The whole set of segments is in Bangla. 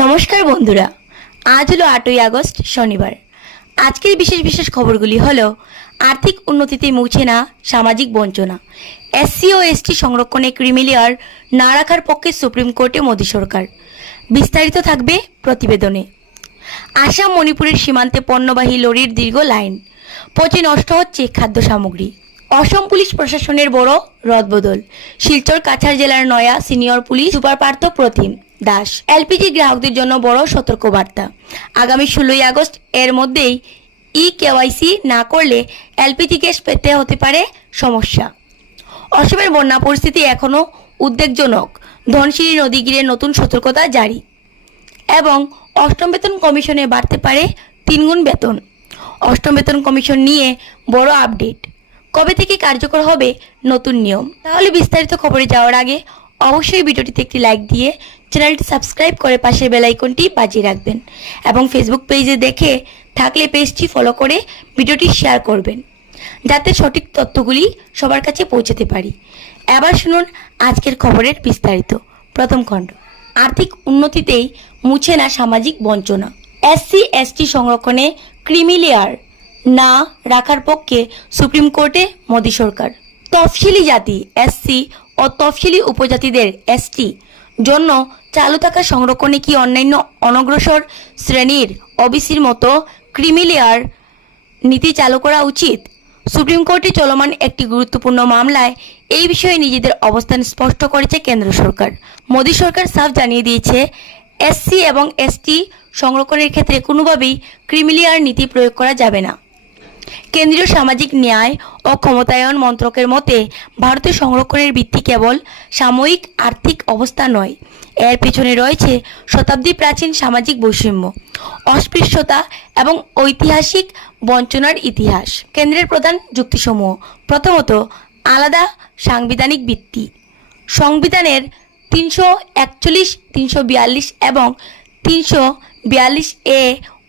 নমস্কার বন্ধুরা, আজ হলো 8ই আগস্ট শনিবার। আজকের বিশেষ বিশেষ খবরগুলি হলো আর্থিক উন্নতিতে মুছে না সামাজিক বঞ্চনা, এসসি ও এসটি সংরক্ষণে ক্রিমিলেয়ার না রাখার পক্ষে সুপ্রিম কোর্টে মোদী সরকার। বিস্তারিত থাকবে প্রতিবেদনে। আসাম মণিপুরের সীমান্তে পণ্যবাহী লরির দীর্ঘ লাইন, পচে নষ্ট হচ্ছে খাদ্য সামগ্রী। অসম পুলিশ প্রশাসনের বড় রদবদল, শিলচর কাছাড় জেলার নয়া সিনিয়র পুলিশ সুপার পার্থ প্রতিম দাস। এলপিজি গ্রাহকদের জন্য বড় সতর্কবার্তা, আগামী 16ই আগস্ট এর মধ্যেই কেওয়াইসি না করলে এলপিজি গ্যাস পেতে হতে পারে সমস্যা। অসমের বন্যা পরিস্থিতি এখনও উদ্বেগজনক, ধনশিরি নদী ঘিরে নতুন সতর্কতা জারি। এবং অষ্টম বেতন কমিশনে বাড়তে পারে 3 গুণ বেতন। অষ্টম বেতন কমিশন নিয়ে বড় আপডেট, কবে থেকে কার্যকর হবে নতুন নিয়ম। তাহলে বিস্তারিত খবরে যাওয়ার আগে অবশ্যই ভিডিওটিতে একটি লাইক দিয়ে চ্যানেলটি সাবস্ক্রাইব করে পাশের বেল আইকনটি বাজিয়ে রাখবেন এবং ফেসবুক পেজে দেখে থাকলে পেজটি ফলো করে ভিডিওটি শেয়ার করবেন, যাতে সঠিক তথ্যগুলি সবার কাছে পৌঁছাতে পারি। এবার শুনুন আজকের খবরের বিস্তারিত। প্রথম খণ্ড, আর্থিক উন্নতিতেই মুছে না সামাজিক বঞ্চনা, এসসি এসটি সংরক্ষণে ক্রিমিলেয়ার না রাখার পক্ষে সুপ্রিম কোর্টে মোদী সরকার। তফসিলি জাতি এসসি ও তফসিলি উপজাতিদের এসটি জন্য চালু থাকা সংরক্ষণে কি অন্যান্য অনগ্রসর শ্রেণীর ওবিসির মতো ক্রিমিলেয়ার নীতি চালু করা উচিত? সুপ্রিম কোর্টে চলমান একটি গুরুত্বপূর্ণ মামলায় এই বিষয়ে নিজেদের অবস্থান স্পষ্ট করেছে কেন্দ্র সরকার। মোদী সরকার সাফ জানিয়ে দিয়েছে, এসসি এবং এসটি সংরক্ষণের ক্ষেত্রে কোনোভাবেই ক্রিমিলেয়ার নীতি প্রয়োগ করা যাবে না। কেন্দ্রীয় সামাজিক ন্যায় ও ক্ষমতায়ন মন্ত্রকের মতে ভারতের সংরক্ষণের ভিত্তি কেবল সাময়িক আর্থিক অবস্থা নয়, এর পেছনে রয়েছে শতাব্দী প্রাচীন সামাজিক বৈষম্য, অস্পৃশ্যতা এবং ঐতিহাসিক বঞ্চনার ইতিহাস। কেন্দ্রের প্রধান যুক্তিসমূহ, প্রথমত আলাদা সাংবিধানিক ভিত্তি। সংবিধানের 341, 342 এবং 342A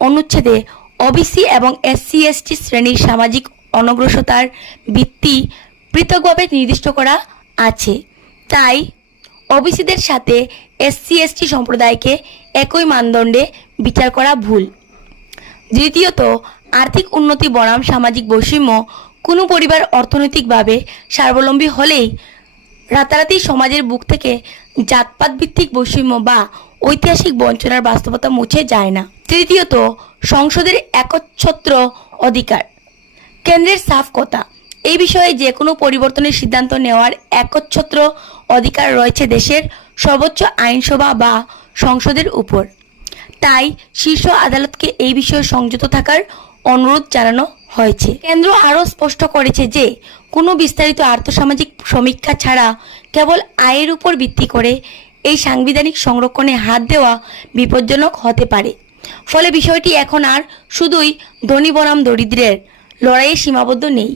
অনুচ্ছেদে ওবিসি এবং এসসি এসটি শ্রেণীর সামাজিক অনগ্রসরতার ভিত্তি পৃথকভাবে নির্দিষ্ট করা আছে। তাই ওবিসিদের সাথে এসসি এসটি সম্প্রদায়কে একই মানদণ্ডে বিচার করা ভুল। দ্বিতীয়ত আর্থিক উন্নতি বনাম সামাজিক বৈষম্য। কোনো পরিবার অর্থনৈতিকভাবে স্বাবলম্বী হলেই রাতারাতি সমাজের বুক থেকে জাতপাত ভিত্তিক বৈষম্য বা ঐতিহাসিক বঞ্চনার বাস্তবতা মুছে যায় না। তৃতীয়ত সংসদের একচ্ছত্র অধিকার। কেন্দ্রের সাফ কথা, এই বিষয়ে যে কোনো পরিবর্তনের সিদ্ধান্ত নেওয়ার একচ্ছত্র অধিকার রয়েছে দেশের সর্বোচ্চ আইনসভা বা সংসদের উপর। তাই শীর্ষ আদালতকে এই বিষয়ে সংযত থাকার অনুরোধ জানানো হয়েছে। কেন্দ্র আরও স্পষ্ট করেছে যে কোনো বিস্তারিত আর্থসামাজিক সমীক্ষা ছাড়া কেবল আয়ের উপর ভিত্তি করে এই সাংবিধানিক সংরক্ষণে হাত দেওয়া বিপজ্জনক হতে পারে। ফলে বিষয়টি এখন আর শুধুই ধনী বনাম দরিদ্রের লড়াইয়ে সীমাবদ্ধ নেই,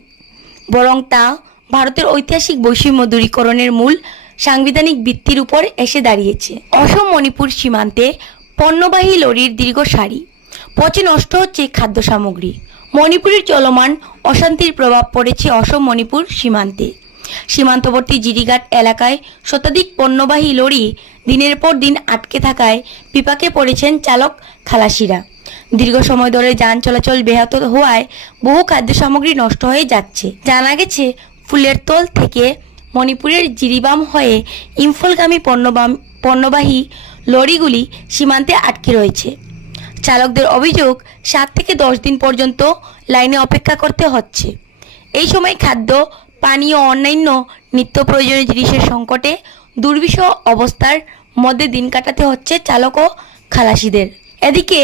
বরং তা ভারতের ঐতিহাসিক বৈষম্য দূরীকরণের মূল সাংবিধানিক ভিত্তির উপর এসে দাঁড়িয়েছে। অসম মণিপুর সীমান্তে পণ্যবাহী লরির দীর্ঘ সারি, পচে নষ্ট হচ্ছে খাদ্য সামগ্রী। মণিপুরের চলমান অশান্তির প্রভাব পড়েছে অসম মণিপুর সীমান্তে। সীমান্তবর্তী জিরিঘাট এলাকায় শতাধিক পণ্যবাহী লরি দিনের পর দিন আটকে থাকায় বিপাকে পড়েছেন চালক খালাসিরা। দীর্ঘ সময় ধরে যান চলাচল ব্যাহত হওয়ায় বহু খাদ্য সামগ্রী নষ্ট হয়ে যাচ্ছে। জানা গেছে, ফুলের তোল থেকে মণিপুরের জিরিবাম হয়ে ইম্ফলগামী পণ্যবাহী লরিগুলি সীমান্তে আটকে রয়েছে। চালকদের অভিযোগ, 7 থেকে 10 দিন পর্যন্ত লাইনে অপেক্ষা করতে হচ্ছে। এই সময় খাদ্য, পানি ও অন্যান্য নিত্য প্রয়োজনীয় জিনিসের সংকটে দুর্বিষহ অবস্থার মধ্যে দিন কাটাতে হচ্ছে চালক ও খালাসিদের। এদিকে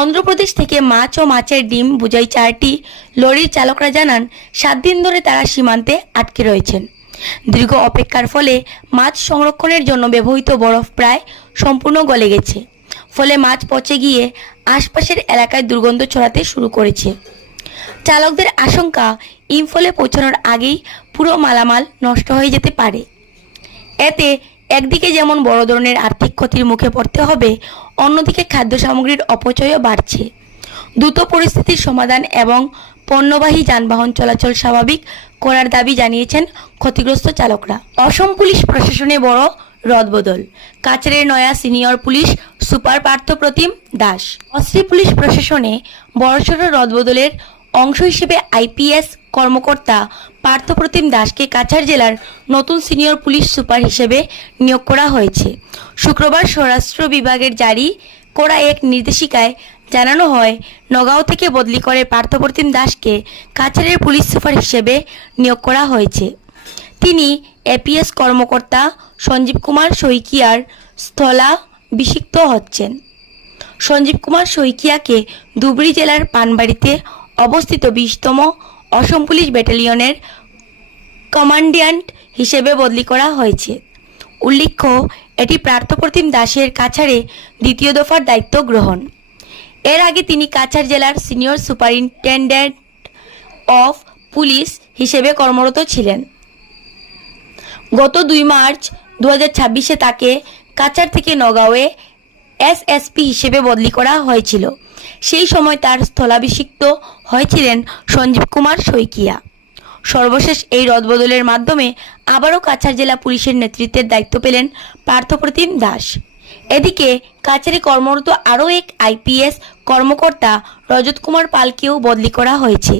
অন্ধ্রপ্রদেশ থেকে মাছ ও মাছের ডিম বোঝাই 4টি লরির চালকরা জানান, 7 দিন ধরে তারা সীমান্তে আটকে রয়েছেন। দীর্ঘ অপেক্ষার ফলে মাছ সংরক্ষণের জন্য ব্যবহৃত বরফ প্রায় সম্পূর্ণ গলে গেছে। ফলে মাছ পচে গিয়ে আশপাশের এলাকায় দুর্গন্ধ ছড়াতে শুরু করেছে। চালকদের আশঙ্কা, ইম্ফলে পৌঁছানোর আগেই পুরো মালামাল নষ্ট হয়ে যেতে পারে। এতে একদিকে যেমন বড় ধরনের আর্থিক ক্ষতির মুখে পড়তে হবে, অন্যদিকে খাদ্য সামগ্রীর অপচয়ও বাড়ছে। দ্রুত পরিস্থিতির সমাধান এবং পণ্যবাহী যানবাহন চলাচল স্বাভাবিক করার দাবি জানিয়েছেন ক্ষতিগ্রস্ত চালকরা। অসম পুলিশ প্রশাসনে বড় রদবদল। কাছাড়ের নয়া senior police super Parthapratim Das. অস্ত্রী পুলিশ প্রশাসনে বড়সড় রদবদলের অংশ হিসেবে আইপিএস কর্মকর্তা পার্থপ্রতিম দাসকে কাছাড় জেলার নতুন সিনিয়র পুলিশ সুপার হিসেবে নিয়োগ করা হয়েছে। শুক্রবার স্বরাষ্ট্র বিভাগের জারি করা এক নির্দেশিকায় জানানো হয়, নগাঁও থেকে বদলি করে পার্থপ্রতিম দাসকে কাছাড়ের পুলিশ সুপার হিসেবে নিয়োগ করা হয়েছে। তিনি এপিএস কর্মকর্তা সঞ্জীব কুমার শইকিয়ার স্থলাভিষিক্ত হচ্ছেন। সঞ্জীব কুমার শইকিয়াকে ধুবড়ী জেলার পানবাড়িতে অবস্থিত 20তম অসম পুলিশ ব্যাটালিয়নের কমান্ড্যান্ট হিসেবে বদলি করা হয়েছে। উল্লেখ্য, এটি পার্থপ্রতিম দাসের কাছাড়ে দ্বিতীয় দফার দায়িত্ব গ্রহণ। এর আগে তিনি কাছাড় জেলার সিনিয়র সুপারিনটেন্ডেন্ট অফ পুলিশ হিসেবে কর্মরত ছিলেন। গত 2 মার্চ 2026-এ তাকে কাছাড় থেকে নগাঁওয়ে এসএসপি হিসেবে বদলি করা হয়েছিল। সেই সময় তার স্থলাভিষিক্ত হয়েছিলেন সঞ্জীব কুমার শইকিয়া। সর্বশেষ এই রদবদলের মাধ্যমে আবারও কাছাড় জেলা পুলিশের নেতৃত্বের দায়িত্ব পেলেন পার্থপ্রতিম দাস। এদিকে কাছাড়ে কর্মরত আরও এক আইপিএস কর্মকর্তা রজত কুমার পালকেও বদলি করা হয়েছে।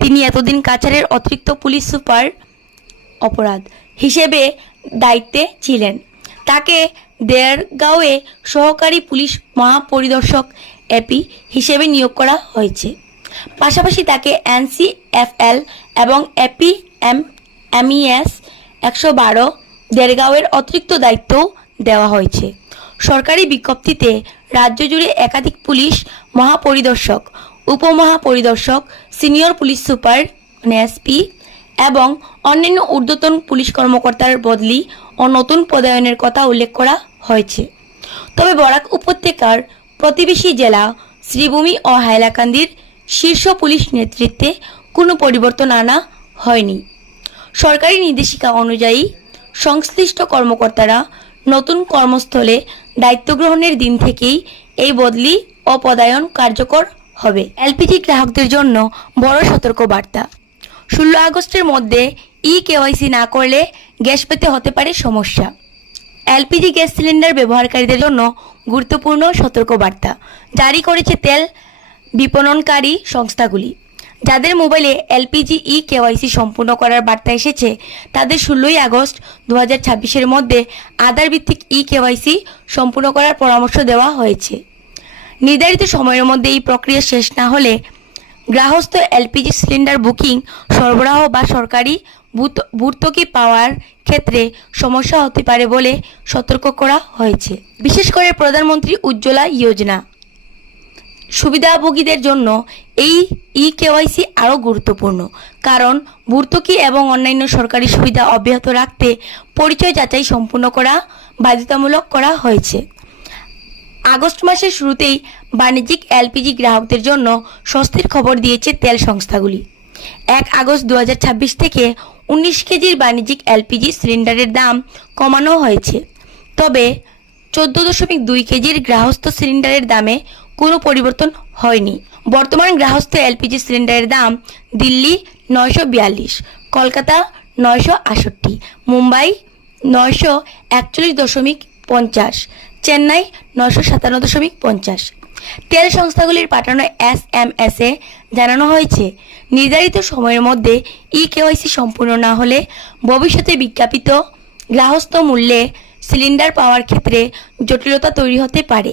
তিনি এতদিন কাছাড়ের অতিরিক্ত পুলিশ সুপার অপরাধ হিসেবে দায়িত্বে ছিলেন। তাকে দেরগাঁওয়ে সহকারী পুলিশ মহাপরিদর্শক এপি হিসেবে নিয়োগ করা হয়েছে। পাশাপাশি তাকে এনসিএফএল এবং এপিএমএস 112 দেরগাঁওয়ের অতিরিক্ত দায়িত্বও দেওয়া হয়েছে। সরকারি বিজ্ঞপ্তিতে রাজ্য জুড়ে একাধিক পুলিশ মহাপরিদর্শক, উপমহাপরিদর্শক, সিনিয়র পুলিশ সুপার এসপি এবং অন্যান্য ঊর্ধ্বতন পুলিশ কর্মকর্তার বদলি ও নতুন পদায়নের কথা উল্লেখ করা হয়েছে। তবে বরাক উপত্যকার প্রতিবেশী জেলা শ্রীভূমি ও হাইলাকান্দির শীর্ষ পুলিশ নেতৃত্বে কোনো পরিবর্তন আনা হয়নি। সরকারি নির্দেশিকা অনুযায়ী সংশ্লিষ্ট কর্মকর্তারা নতুন কর্মস্থলে দায়িত্ব গ্রহণের দিন থেকেই এই বদলি ও পদায়ন কার্যকর হবে। এলপিজি গ্রাহকদের জন্য বড় সতর্কবার্তা। 16 আগস্টের মধ্যে কেওয়াইসি না করলে গ্যাস পেতে হতে পারে সমস্যা। এলপিজি গ্যাস সিলিন্ডার ব্যবহারকারীদের জন্য গুরুত্বপূর্ণ সতর্কবার্তা জারি করেছে তেল বিপণনকারী সংস্থাগুলি। যাদের মোবাইলে এলপিজি কেওয়াইসি সম্পূর্ণ করার বার্তা এসেছে, তাদের 16 আগস্ট 2026-এর মধ্যে আধার ভিত্তিক কেওয়াইসি সম্পূর্ণ করার পরামর্শ দেওয়া হয়েছে। নির্ধারিত সময়ের মধ্যে এই প্রক্রিয়া শেষ না হলে গ্রাহস্থ এলপিজি সিলিন্ডার বুকিং, সরবরাহ বা সরকারি ভর্তুকি পাওয়ার ক্ষেত্রে সমস্যা হতে পারে বলে সতর্ক করা হয়েছে। বিশেষ করে প্রধানমন্ত্রী উজ্জ্বলা যোজনা সুবিধাভোগীদের জন্য এই কেওয়াইসি আরও গুরুত্বপূর্ণ, কারণ ভর্তুকি এবং অন্যান্য সরকারি সুবিধা অব্যাহত রাখতে পরিচয় যাচাই সম্পূর্ণ করা বাধ্যতামূলক করা হয়েছে। আগস্ট মাসের শুরুতেই বাণিজ্যিক এলপিজি গ্রাহকদের জন্য স্বস্তির খবর দিয়েছে তেল সংস্থাগুলি। 1 আগস্ট 2026 থেকে 19 কেজির বাণিজ্যিক এলপিজি সিলিন্ডারের দাম কমানো হয়েছে। তবে 14.2 কেজির গৃহস্থ সিলিন্ডারের দামে কোনো পরিবর্তন হয়নি। বর্তমান গৃহস্থ এলপিজি সিলিন্ডারের দাম দিল্লি 942, কলকাতা 968, মুম্বাই 941.50, চেন্নাই 957.50। তেল সংস্থাগুলির পাঠানো এসএমএসে জানানো হয়েছে, নির্ধারিত সময়ের মধ্যে কেওয়াইসি সম্পূর্ণ না হলে ভবিষ্যতে বিজ্ঞাপিত গৃহস্থ মূল্যে সিলিন্ডার পাওয়ার ক্ষেত্রে জটিলতা তৈরি হতে পারে।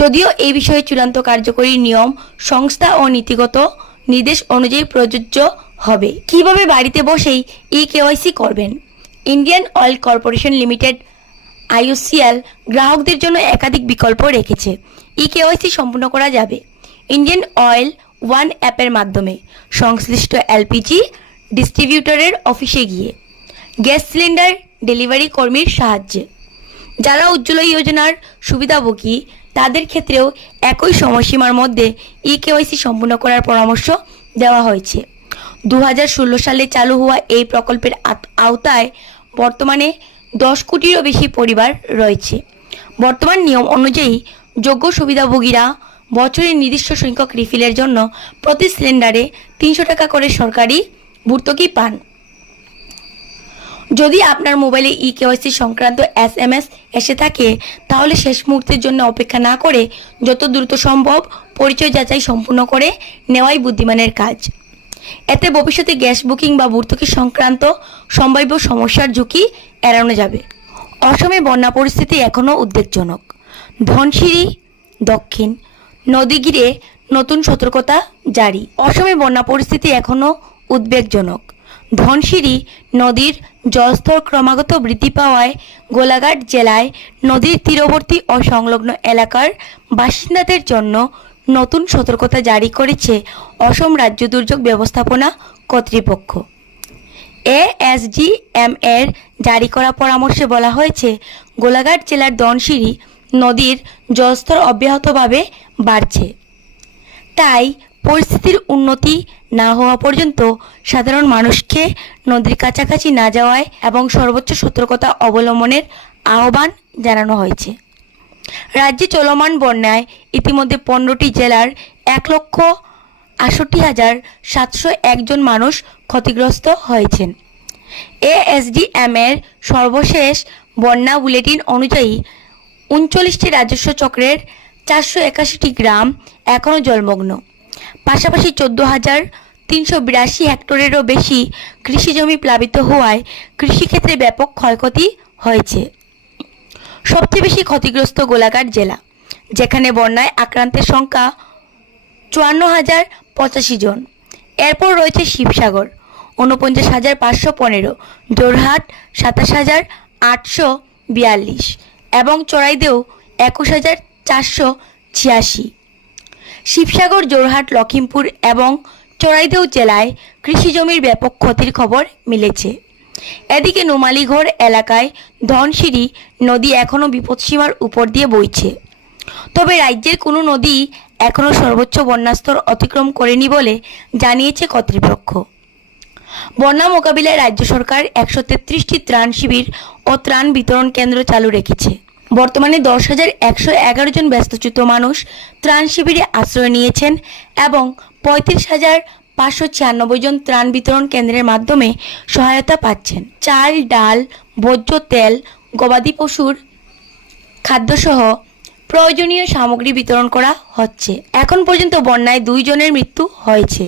যদিও এই বিষয়ে চূড়ান্ত কার্যকরী নিয়ম, সংস্থা ও নীতিগত নির্দেশ অনুযায়ী প্রযোজ্য হবে। কিভাবে বাড়িতে বসেই কেওয়াইসি করবেন? Indian oil corporation limited IOCL গ্রাহকদের জন্য একাধিক বিকল্প রেখেছে। কেওয়াইসি সম্পূর্ণ করা যাবে ইন্ডিয়ান অয়েল ওয়ান অ্যাপের মাধ্যমে, সংশ্লিষ্ট এলপিজি ডিস্ট্রিবিউটরের অফিসে গিয়ে, গ্যাস সিলিন্ডার ডেলিভারি কর্মীর সাহায্যে। যারা উজ্জ্বলা যোজনার সুবিধাভোগী তাদের ক্ষেত্রেও একই সময়সীমার মধ্যে কেওয়াইসি সম্পূর্ণ করার পরামর্শ দেওয়া হয়েছে। 2016 সালে চালু হওয়া এই প্রকল্পের আওতায় বর্তমানে 10 কোটিরও বেশি পরিবার রয়েছে। বর্তমান নিয়ম অনুযায়ী যোগ্য সুবিধাভোগীরা বছরের নির্দিষ্ট সংখ্যক রিফিলের জন্য প্রতি সিলিন্ডারে 300 টাকা করে সরকারি ভর্তুকি পান। যদি আপনার মোবাইলে কেওয়াইসি সংক্রান্ত SMS এসে থাকে তাহলে শেষ মুহূর্তের জন্য অপেক্ষা না করে যত দ্রুত সম্ভব পরিচয় যাচাই সম্পূর্ণ করে নেওয়াই বুদ্ধিমানের কাজ। এতে ভবিষ্যতে গ্যাস বুকিং বা ভর্তুকি সংক্রান্ত সম্ভাব্য সমস্যার ঝুঁকি এড়ানো যাবে। অসমে বন্যা পরিস্থিতি এখনও উদ্বেগজনক। ধনশিরি দক্ষিণ নদী ঘিরে নতুন সতর্কতা জারি। অসমে বন্যা পরিস্থিতি এখনও উদ্বেগজনক। ধনশিরি নদীর জলস্তর ক্রমাগত বৃদ্ধি পাওয়ায় গোলাঘাট জেলায় নদীর তীরবর্তী ও সংলগ্ন এলাকার বাসিন্দাদের জন্য নতুন সতর্কতা জারি করেছে অসম রাজ্য দুর্যোগ ব্যবস্থাপনা কর্তৃপক্ষ। ASDM এর জারি করা পরামর্শে বলা হয়েছে, গোলাঘাট জেলার ধনশিরি নদীর জলস্তর অব্যাহতভাবে বাড়ছে। তাই পরিস্থিতির উন্নতি না হওয়া পর্যন্ত সাধারণ মানুষকে নদীর কাছাকাছি না যাওয়ায় এবং সর্বোচ্চ সতর্কতা অবলম্বনের আহ্বান জানানো হয়েছে। রাজ্যে চলমান বন্যায় ইতিমধ্যে 15টি জেলার 1,68,701 জন মানুষ ক্ষতিগ্রস্ত হয়েছেন। ASDM এর সর্বশেষ বন্যা বুলেটিন অনুযায়ী 39টি রাজস্ব চক্রের 481টি গ্রাম এখনও জলমগ্ন। পাশাপাশি 14,382 হেক্টরেরও বেশি কৃষিজমি প্লাবিত হওয়ায় কৃষিক্ষেত্রে ব্যাপক ক্ষয়ক্ষতি হয়েছে। সবচেয়ে বেশি ক্ষতিগ্রস্ত গোলাঘাট জেলা, যেখানে বন্যায় আক্রান্তের সংখ্যা 54,085 জন। এরপর রয়েছে শিবসাগর 49,515, জোরহাট 27,842 এবং চড়াইদেও 21,486। শিবসাগর, জোরহাট, লখিমপুর এবং চড়াইদেও জেলায় কৃষিজমির ব্যাপক ক্ষতির খবর মিলেছে। এদিকে নোমালীঘর এলাকায় ধনশিরি নদী এখনও বিপদসীমার উপর দিয়ে বইছে। তবে রাজ্যের কোনো নদী এখনও সর্বোচ্চ বন্যাস্তর অতিক্রম করেনি বলে জানিয়েছে কর্তৃপক্ষ। বন্যা মোকাবিলায় রাজ্য সরকার 133টি ত্রাণ শিবির ও ত্রাণ বিতরণ কেন্দ্র চালু রেখেছে। বর্তমানে 10,111 জন ব্যস্তচ্যুত মানুষ ত্রাণ শিবিরে আশ্রয় নিয়েছেন এবং 35,596 জন ত্রাণ বিতরণ কেন্দ্রের মাধ্যমে সহায়তা পাচ্ছেন। চাল, ডাল, ভোজ্য তেল, গবাদি পশুর খাদ্যসহ প্রয়োজনীয় সামগ্রী বিতরণ করা হচ্ছে। এখন পর্যন্ত বন্যায় 2 জনের মৃত্যু হয়েছে।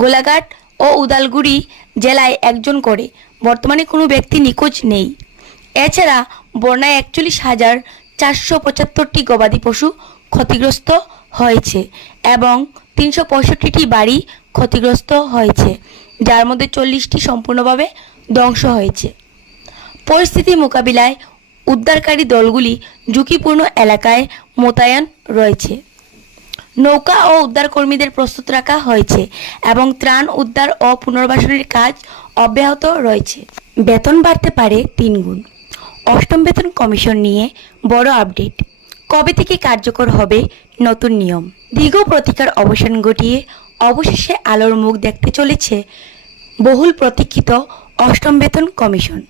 গোলাঘাট ও উদালগুড়ি জেলায় 1 জন করে। বর্তমানে কোনো ব্যক্তি নিখোঁজ নেই। এছাড়া বন্যায় 41,475টি গবাদি পশু ক্ষতিগ্রস্ত হয়েছে এবং 365টি বাড়ি ক্ষতিগ্রস্ত হয়েছে, যার মধ্যে 40টি সম্পূর্ণভাবে ধ্বংস হয়েছে। পরিস্থিতি মোকাবিলায় উদ্ধারকারী দলগুলি ঝুঁকিপূর্ণ এলাকায় মোতায়েন রয়েছে। নৌকা ও উদ্ধার কর্মীদের প্রস্তুত রাখা হয়েছে এবং ত্রাণ উদ্ধার ও পুনর্বাসনের কাজ অব্যাহত রয়েছে। বেতন বাড়তে পারে 3 গুণ। অষ্টম বেতন কমিশন নিয়ে বড় আপডেট। কবে থেকে কার্যকর হবে নতুন নিয়ম? দীর্ঘ প্রতীক্ষার অবসান ঘটিয়ে অবশেষে আলোর মুখ দেখতে চলেছে বহুল প্রতীক্ষিত অষ্টম বেতন কমিশন,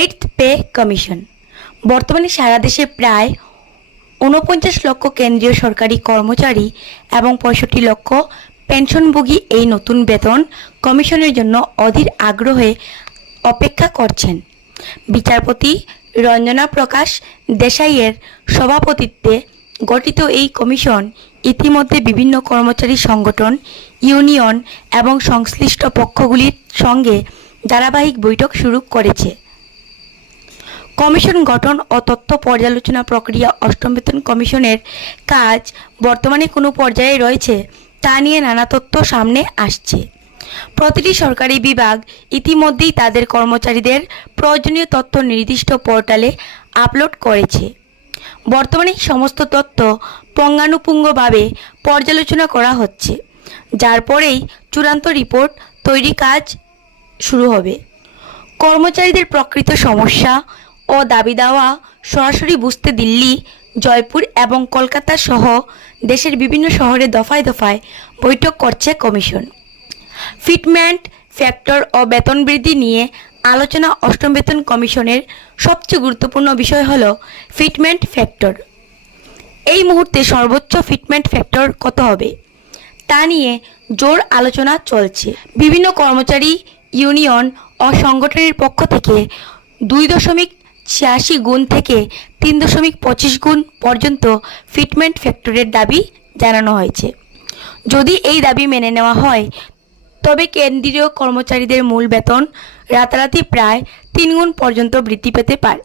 8th পে কমিশন। বর্তমানে সারা দেশে প্রায় 49 লক্ষ কেন্দ্রীয় সরকারি কর্মচারী এবং 65 লক্ষ পেনশনভোগী এই নতুন বেতন কমিশনের জন্য অধীর আগ্রহে অপেক্ষা করছেন। বিচারপতি রঞ্জনা প্রকাশ দেশাইয়ের সভাপতিত্বে গঠিত এই কমিশন ইতিমধ্যে বিভিন্ন কর্মচারী সংগঠন, ইউনিয়ন এবং সংশ্লিষ্ট পক্ষগুলির সঙ্গে ধারাবাহিক বৈঠক শুরু করেছে। কমিশন গঠন ও তথ্য পর্যালোচনা প্রক্রিয়া অষ্টম বেতন কমিশনের কাজ বর্তমানে কোন পর্যায়ে রয়েছে তা নিয়ে নানা তথ্য সামনে আসছে। প্রতিটি সরকারি বিভাগ ইতিমধ্যেই তাদের কর্মচারীদের প্রয়োজনীয় তথ্য নির্দিষ্ট পোর্টালে আপলোড করেছে। বর্তমানে সমস্ত তথ্য পুঙ্খানুপুঙ্খভাবে পর্যালোচনা করা হচ্ছে, যার পরেই চূড়ান্ত রিপোর্ট তৈরি কাজ শুরু হবে। কর্মচারীদের প্রকৃত সমস্যা ও দাবি দাওয়া সরাসরি বুঝতে দিল্লি, জয়পুর এবং কলকাতা সহ দেশের বিভিন্ন শহরে দফায় দফায় বৈঠক করছে কমিশন। ফিটমেন্ট ফ্যাক্টর ও বেতন বৃদ্ধি নিয়ে আলোচনা। অষ্টম বেতন কমিশনের সবচেয়ে গুরুত্বপূর্ণ বিষয় হল ফিটমেন্ট ফ্যাক্টর। এই মুহূর্তে সর্বোচ্চ ফিটমেন্ট ফ্যাক্টর কত হবে তা নিয়ে জোর আলোচনা চলছে। বিভিন্ন কর্মচারী ইউনিয়ন ও সংগঠনের পক্ষ থেকে 2.86 গুণ থেকে 3.25 গুণ পর্যন্ত ফিটমেন্ট ফ্যাক্টরের দাবি জানানো হয়েছে। যদি এই দাবি মেনে নেওয়া হয় তবে কেন্দ্রীয় কর্মচারীদের মূল বেতন রাতারাতি প্রায় 3 গুণ পর্যন্ত বৃদ্ধি পেতে পারে।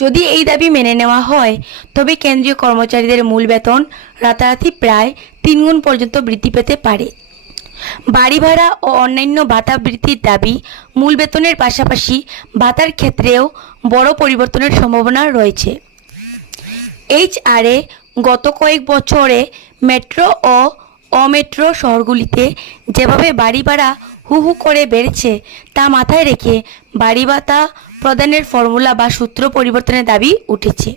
যদি এই দাবি মেনে নেওয়া হয় তবে কেন্দ্রীয় কর্মচারীদের মূল বেতন রাতারাতি প্রায় 3 গুণ পর্যন্ত বৃদ্ধি পেতে পারে। বাড়ি ভাড়া ও অন্যান্য ভাতা বৃদ্ধির দাবি মূল বেতনের পাশাপাশি ভাতার ক্ষেত্রেও বড় পরিবর্তনের সম্ভাবনা রয়েছে। এইচআরএ গত কয়েক বছরে মেট্রো ও অমেট্রো শহরগুলিতে যেভাবে বাড়ি ভাড়া হু হু করে বেড়েছে তা মাথায় রেখে বাড়ি ভাতা প্রদানের ফর্মুলা বা সূত্র পরিবর্তনের দাবি উঠেছে।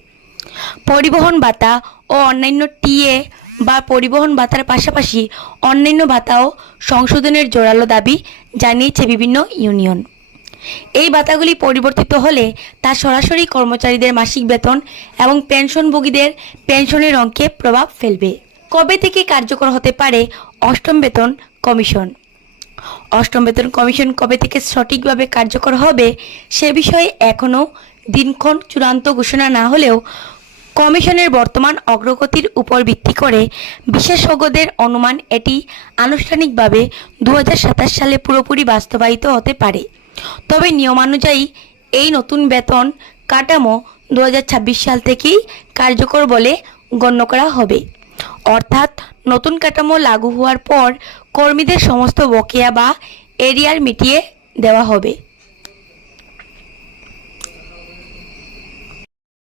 পরিবহন ভাতা ও অন্যান্য টিএ বা পরিবহন ভাতার পাশাপাশি অন্যান্য ভাতাও সংশোধনের জোরালো দাবি জানিয়েছে বিভিন্ন ইউনিয়ন। এই ভাতাগুলি পরিবর্তিত হলে তা সরাসরি কর্মচারীদের মাসিক বেতন এবং পেনশনভোগীদের পেনশনের অঙ্কে প্রভাব ফেলবে। কবে থেকে কার্যকর হতে পারে অষ্টম বেতন কমিশন? অষ্টম বেতন কমিশন কবে থেকে সঠিকভাবে কার্যকর হবে সে বিষয়ে এখনও দিনক্ষণ চূড়ান্ত ঘোষণা না হলেও কমিশনের বর্তমান অগ্রগতির উপর ভিত্তি করে বিশেষজ্ঞদের অনুমান এটি আনুষ্ঠানিকভাবে 2027 সালে পুরোপুরি বাস্তবায়িত হতে পারে। তবে নিয়মানুযায়ী এই নতুন বেতন কাঠামো 2026 সাল থেকেই কার্যকর বলে গণ্য করা হবে। অর্থাৎ নতুন কাঠামো লাগু হওয়ার পর কর্মীদের সমস্ত বকেয়া বা এরিয়ার মিটিয়ে দেওয়া হবে।